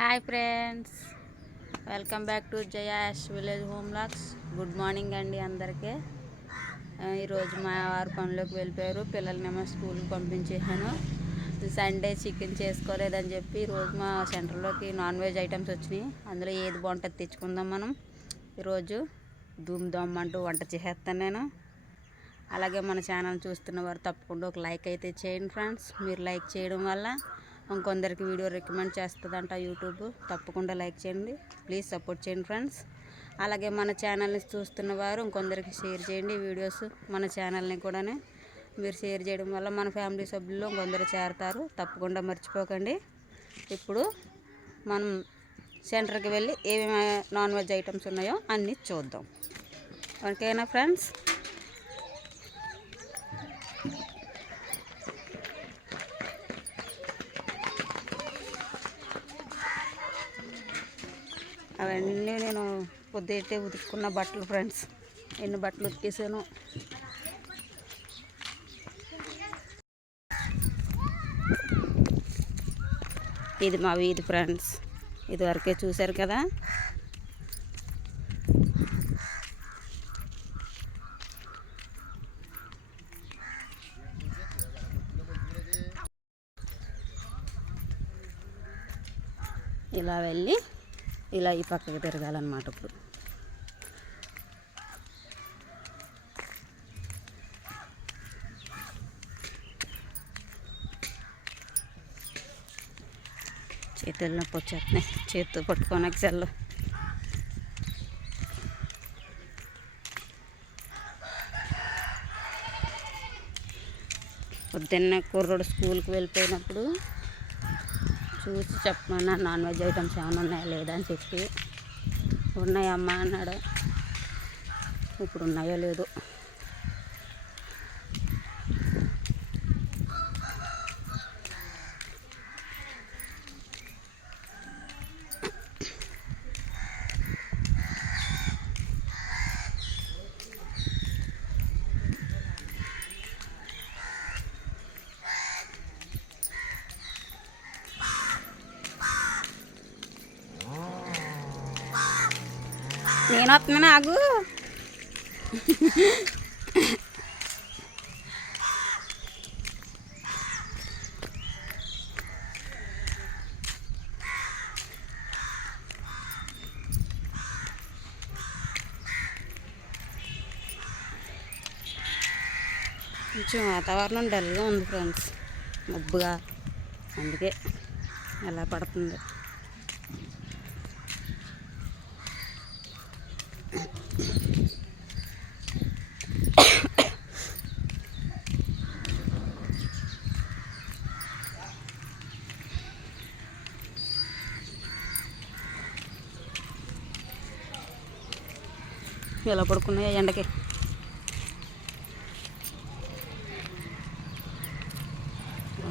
Hi friends welcome back to Jayash village home vlogs good morning అండి అందరికీ. ఈరోజు మా వారు పనిలోకి వెళ్ళిపోయారు. పిల్లల్నేమో స్కూల్కి పంపించేసాను సండే చికెన్ చేసుకోలేదని చెప్పి ఈరోజు మా సెంటర్లోకి నాన్ వెజ్ ఐటమ్స్ వచ్చినాయి. అందులో ఏది బాగుంటుంది తెచ్చుకుందాం మనం. ఈరోజు ధూమ్ దమ్ అంటూ వంట చేసేస్తాను నేను. అలాగే మన ఛానల్ చూస్తున్న వారు తప్పకుండా ఒక లైక్ అయితే చేయండి ఫ్రెండ్స్ మీరు లైక్ చేయడం వల్ల ఇంకొందరికి వీడియో రికమెండ్ చేస్తుందంట యూట్యూబ్. తప్పకుండా లైక్ చేయండి. ప్లీజ్ సపోర్ట్ చేయండి ఫ్రెండ్స్. అలాగే మన ఛానల్ని చూస్తున్న వారు ఇంకొందరికి షేర్ చేయండి వీడియోస్ మన ఛానల్ని కూడా మీరు షేర్ చేయడం వల్ల మన ఫ్యామిలీ సభ్యుల్లో ఇంకొందరు చేరతారు. తప్పకుండా మర్చిపోకండి. ఇప్పుడు మనం సెంటర్కి వెళ్ళి ఏమేమి నాన్ వెజ్ ఐటమ్స్ ఉన్నాయో అన్నీ చూద్దాం. ఓకేనా ఫ్రెండ్స్ అవన్నీ నేను పొద్దుటే ఉతుక్కున్న బట్టలు ఫ్రెండ్స్. ఎన్ని బట్టలు ఉతికేసాను. ఇది మా వీధి ఫ్రెండ్స్. ఇదివరకే చూశారు కదా? ఇలా వెళ్ళి ఇలా ఈ పక్కకి తిరగాలన్నమాట ఇప్పుడు. చేతులు నొప్పి వచ్చేస్తున్నాయి. చేతితో పట్టుకోనకి సెల్లు పొద్దున్న కుర్రోడు స్కూల్కి వెళ్ళిపోయినప్పుడు చూసి చెప్పమన్నా నాన్ వెజ్ ఐటమ్స్ ఏమైనా ఉన్నాయా లేదా అని చెప్పి. ఉన్నాయమ్మా అన్నాడు. ఇప్పుడు ఉన్నాయో లేదో. నేను వస్తున్నాను ఆగు కొంచెం వాతావరణం డల్గా ఉంది ఫ్రెండ్స్. మబ్బుగా. అందుకే ఎలా పడుతుంది. ఎలా పడుకున్నాయా ఎండకి ఆ.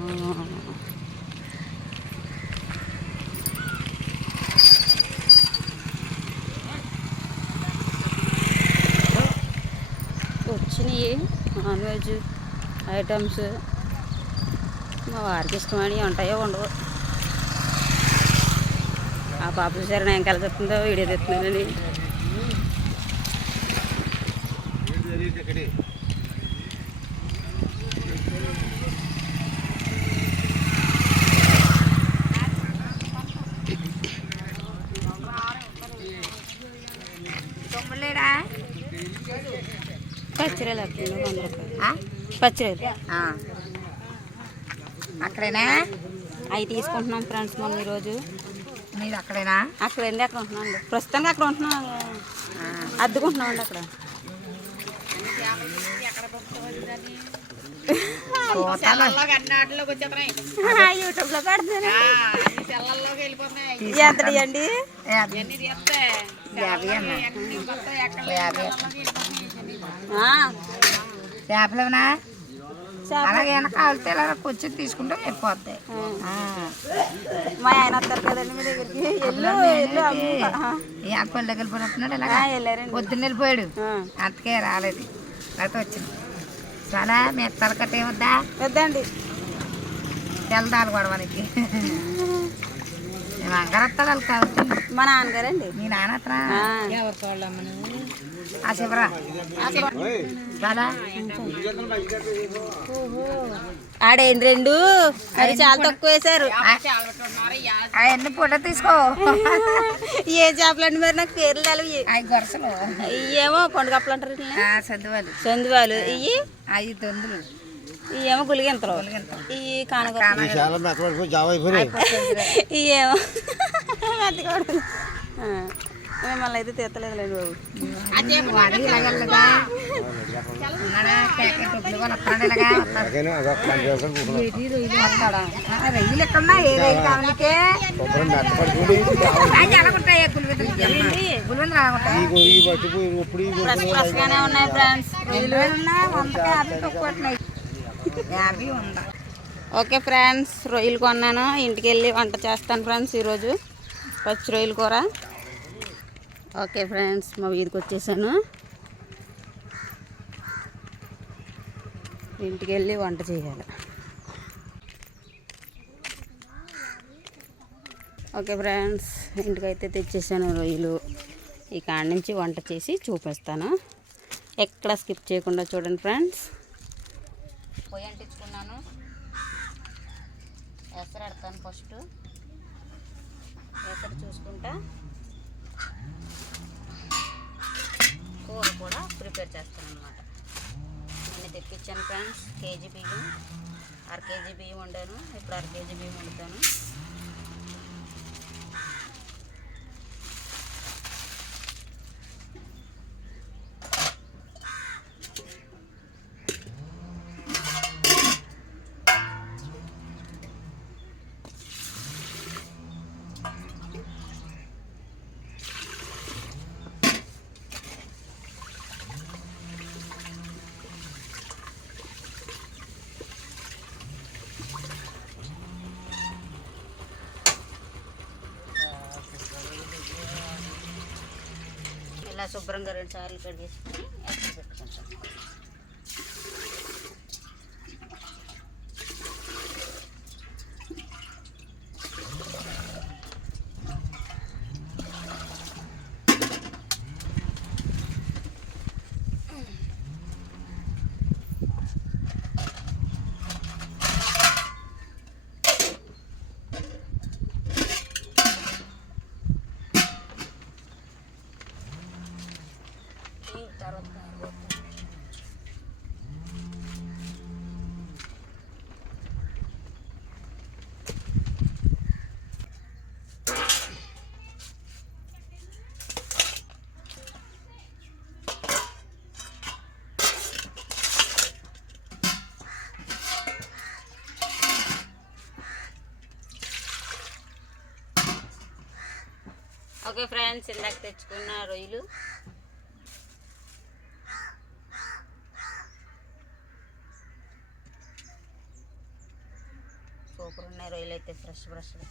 వచ్చినాయి నాన్ వెజ్ ఐటమ్స్ మా వారికి ఇష్టమైనవి ఉంటాయో ఉండవు. ఆ పాప చూసారు నేను కలిసి చెప్తుందో వీడియో తెస్తున్నానని. పచ్చిరలు అక్కడేనా? అవి తీసుకుంటున్నాం ఫ్రెండ్స్ మనం ఈరోజు. మీరు అక్కడేనా? అక్కడ వెళ్ళి అక్కడ ఉంటున్నాం అండి. ప్రస్తుతానికి అక్కడ ఉంటున్నాం. అద్దుకుంటున్నాం అండి అక్కడ. యూట్యూబ్లో పెడతాను ఎంతటి అండి యాభై అలాగే ఏమైనా కావాలితే ఇలా కూర్చొని తీసుకుంటే ఆ. మా ఆయన వస్తారు కదండి మీ దగ్గరికి. ఆ, ఇలాగా. వెళ్ళారండి. పొద్దున్న వెళ్ళిపోయాడు. అంతకే రాలేదు. అయితే వచ్చింది. చాలా మెత్తలు కట్ట ఏమొద్దా వద్దండి. తెల్లదాలు గొడవనికి మేము బంగారత్తాడు వాళ్ళు కాబట్టి మా నాన్నగారండి. మీ నాన్న అతనా? ఆ. ఆ శివరా కదా ఆడేంటి రెండు. మరి చాలా తక్కువ వేశారు. అవన్నీ ఫోటో తీసుకో. ఏ చేపలండి మరి నాకు పేర్లు తెలివి. అవి గొరసలు ఇయ్యేమో పండుగప్పలు అంటారు సర్దువాలి సందువాలు. ఇవి అవి తొందులు ఇవేమో గులిగింతలు. ఇవి కానగ ఇవేమో మెత్తకోడు మిమ్మల్ని అయితే తీర్తలేదులేండి బాబు. రొయ్యలు రొయ్యలు ఎక్కడున్నా? ఏ రొయ్యలు కావాలికే? ఉన్నాయి ఫ్రెండ్స్. వందకి యాభై తక్కువ ఉంటున్నాయి యాభై ఉందా ఓకే ఫ్రెండ్స్ రొయ్యలు కొన్నాను. ఇంటికి వెళ్ళి వంట చేస్తాను ఫ్రెండ్స్ ఈరోజు. పచ్చి రొయ్యల కూర. ఓకే ఫ్రెండ్స్ మా వీధికి వచ్చేసాను. ఇంటికి వెళ్ళి వంట చేయాలి. ఓకే ఫ్రెండ్స్ ఇంటికైతే తెచ్చేసాను రొయ్యలు. ఈ కాడ నుంచి వంట చేసి చూపిస్తాను. ఎక్కడ స్కిప్ చేయకుండా చూడండి ఫ్రెండ్స్. పొయ్యి అంటించుకున్నాను. ఎసరు పెడతాను ఫస్ట్. ఎసరు చూసుకుంటా. కూర కూడా ప్రిపేర్ చేస్తాను అనమాట నేను తెప్పించాను ఫ్రెండ్స్. కేజీ బియ్యం అర కేజీ బియ్యం వండాను. ఇప్పుడు అర కేజీ బియ్యం వండుతాను. ఇలా శుభ్రంగా రెండు సార్లు కడిగేసి ఎసరు పెట్టుకుంటాను ఈ తర్వాత ఓకే ఫ్రెండ్స్ ఇందాక తెచ్చుకున్న రొయ్యలు. సూపర్ ఉన్నాయి రొయ్యలు అయితే ఫ్రెష్ ఫ్రెష్గా.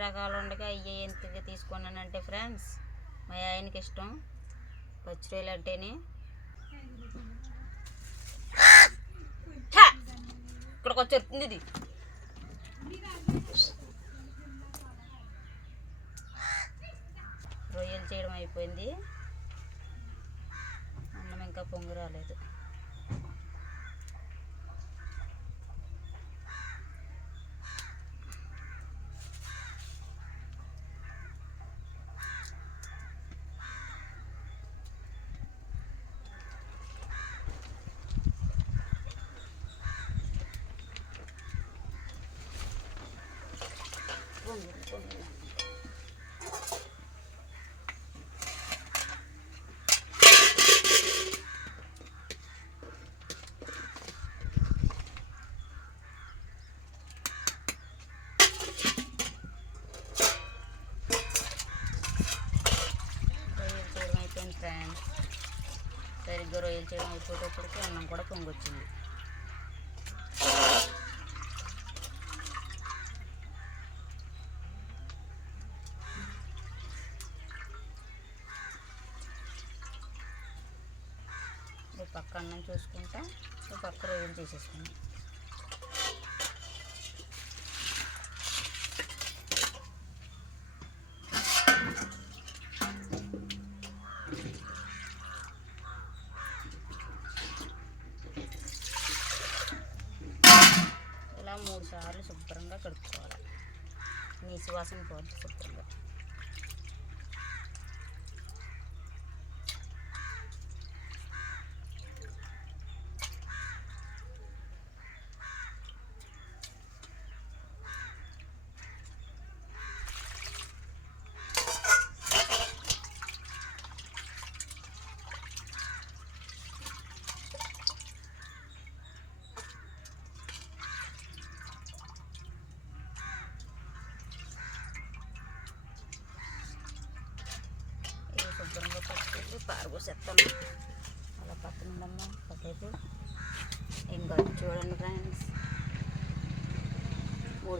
రకాలు ఉండగా అయ్యే ఎంత తీసుకున్నానంటే ఫ్రెండ్స్ మా ఆయనకి ఇష్టం. పచ్చి రొయ్యలు అంటేనే. ఇక్కడికి వచ్చి ఇది రొయ్యలు చేయడం అయిపోయింది అన్నం ఇంకా పొంగు రాలేదు పొంగు పొంగు రొయ్యలు చేయడం అయిపోయింది ఫ్రెండ్స్ సరిగ్గా రొయ్యలు చేయడం అయిపోయేటప్పటికి అన్నం కూడా పొంగొచ్చింది. ఈ పక్క అన్నం చూసుకుంటా ఈ పక్క రొయ్యలు చేసేసుకున్నాం விசுவாசம் போட்டு சொல்லுங்க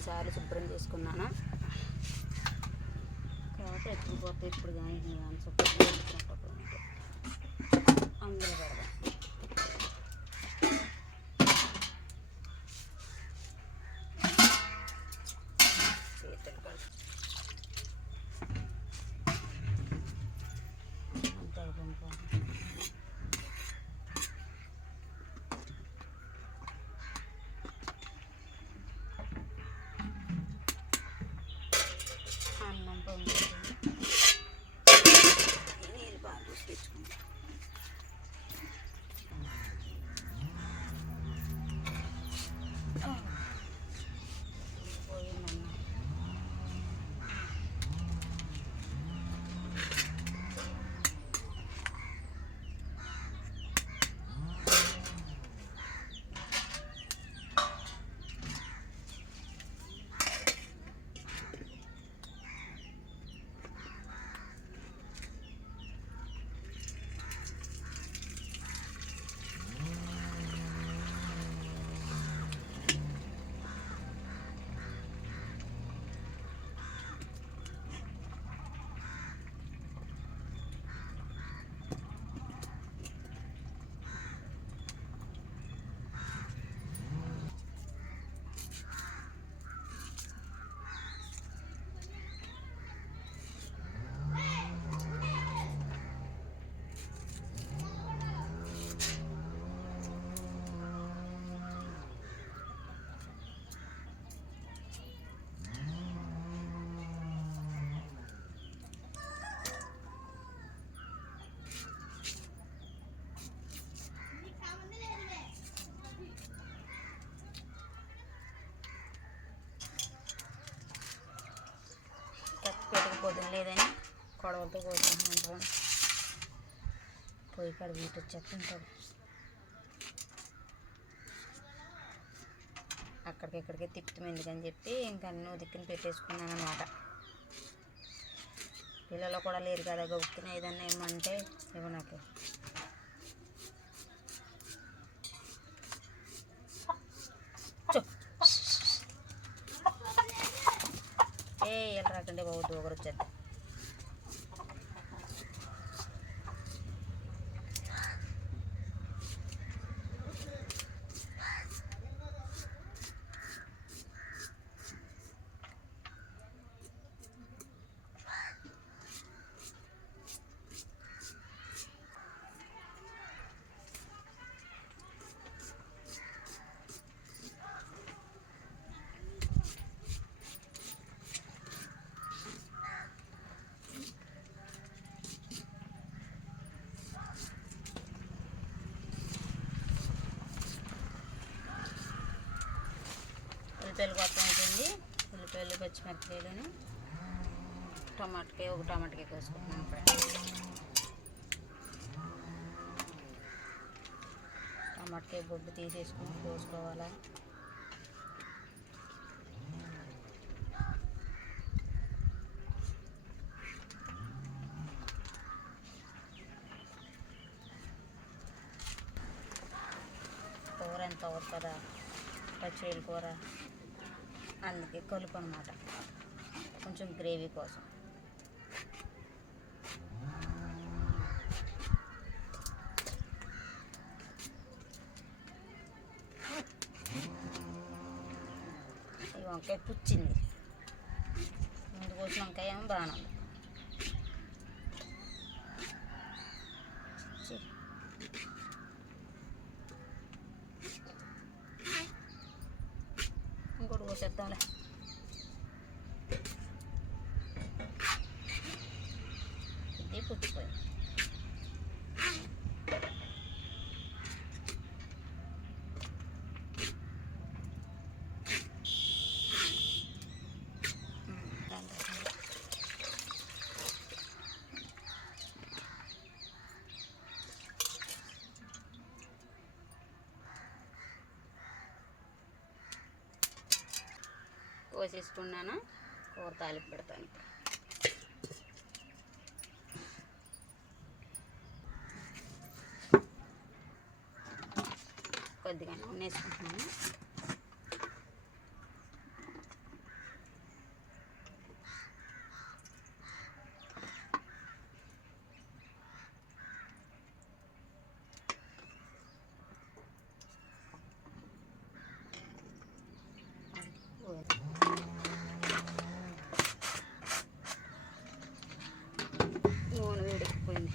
సార్లు శుభ్రం చేసుకున్నాను. కాబట్టి ఎప్పుడు పోతే ఇప్పుడు కానీ ఇది కానీ అందులో పెడదాం. కొడవలతో కోసుకుంటున్నాం పోయి కాడ వీటి అక్కడికి ఇక్కడికే తిప్పుతాం ఎందుకని చెప్పి ఇంకా అన్నీ ఉదిక్కుని పెట్టేసుకున్నాను అనమాట పిల్లలు కూడా లేరు కదా గబుక్కుని ఏదన్నా ఏమంటే ఇవ్వ నాకు. ఏ రొయ్యలు రాకండి బాబు దూగరు వచ్చేది ఉల్లిపాయలు కొత్త ఉంటుంది ఉల్లిపాయలు పచ్చిమిరపకాయలను. టమాటకాయ ఒక టమాటకాయ కోసుకుంటున్నాను టమాటకాయ బొబ్బు తీసేసుకుని కోసుకోవాలా? కూర ఎంత అవుతుందా? పచ్చిరొయ్యల కూర. అందుకే కలుపు అనమాట కొంచెం గ్రేవీ కోసం. ఈ వంకాయ పుచ్చింది. ముందు కోసిన వంకాయ ఏమో బాగానే ఉంది 知道了 కోసేసుకున్నాను కూర తాలింపు పెడతాను కొద్దిగా నూనె వేసుకుంటున్నాను నూనె వేడెక్కిపోయింది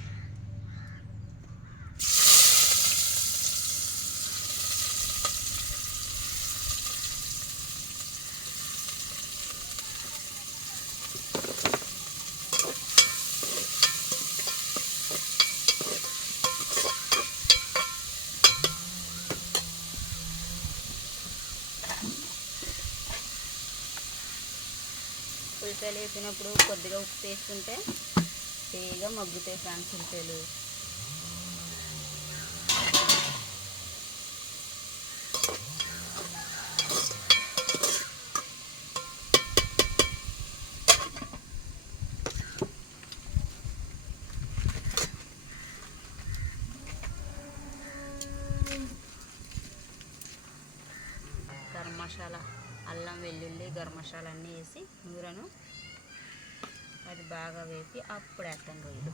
ఉల్లిపాయలు వేసినప్పుడు కొద్దిగా ఉప్పు వేసుకుంటే తీగా మగ్గుతాయి ఫ్రాన్స్ ఉల్లిపాయలు. మసాలాలన్నీ వేసి నూరను అది బాగా వేపి అప్పుడు వేస్తాం రొయ్యలు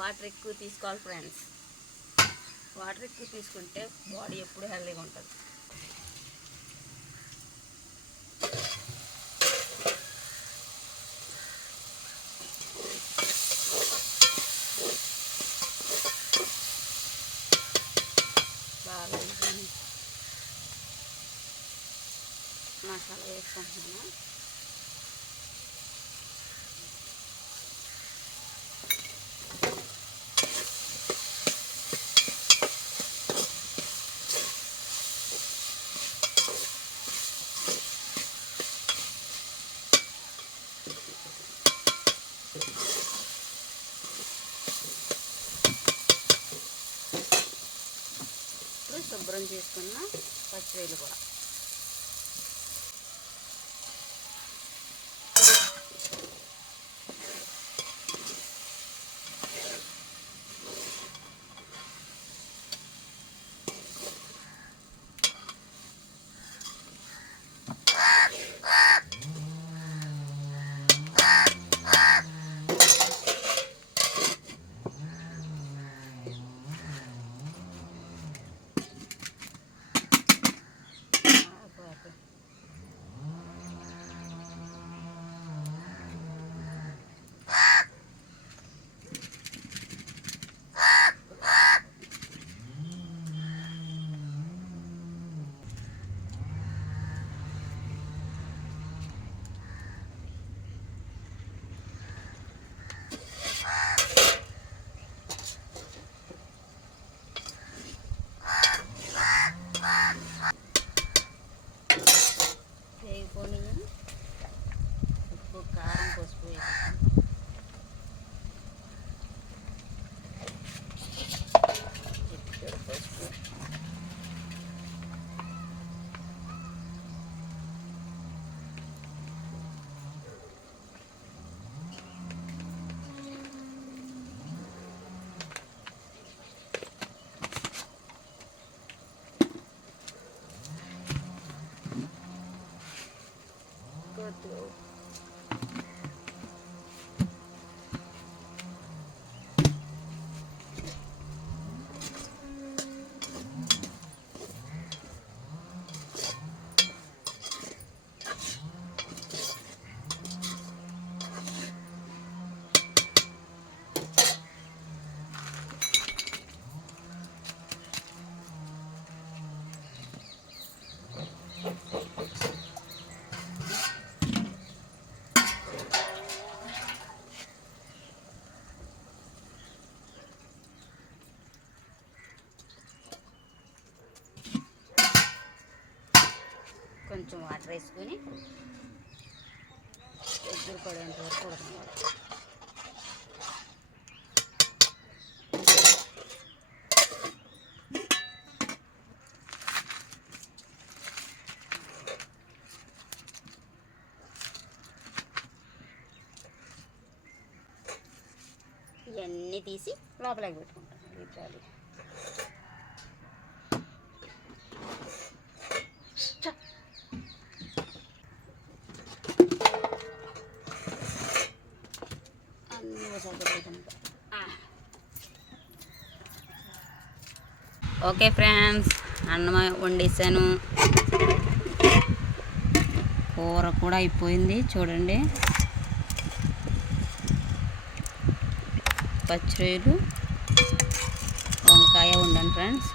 వాటర్ ఎక్కువ తీసుకోవాలి ఫ్రెండ్స్. వాటర్ ఎక్కువ తీసుకుంటే బాడీ ఎప్పుడు హెల్దీగా ఉంటుంది. మసాలా వేసుకుంటున్నాను. చేసుకున్న పచ్చిరొయ్యలు కూడా. వాటర్ వేసుకొని ఎగ్గురు పడేంత వరకు ఉడకనివ్వాలి. ఇవన్నీ తీసి లోపలికి పెట్టుకుంటాను ఈ ట్రాలీ అన్నీ ఒకసారి పెట్టుకుంటా. ఆ. ఓకే ఫ్రెండ్స్ అన్నం వండేసాను. కూర కూడా అయిపోయింది చూడండి. పచ్చిరొయ్యలు వంకాయ ఉండండి ఫ్రెండ్స్.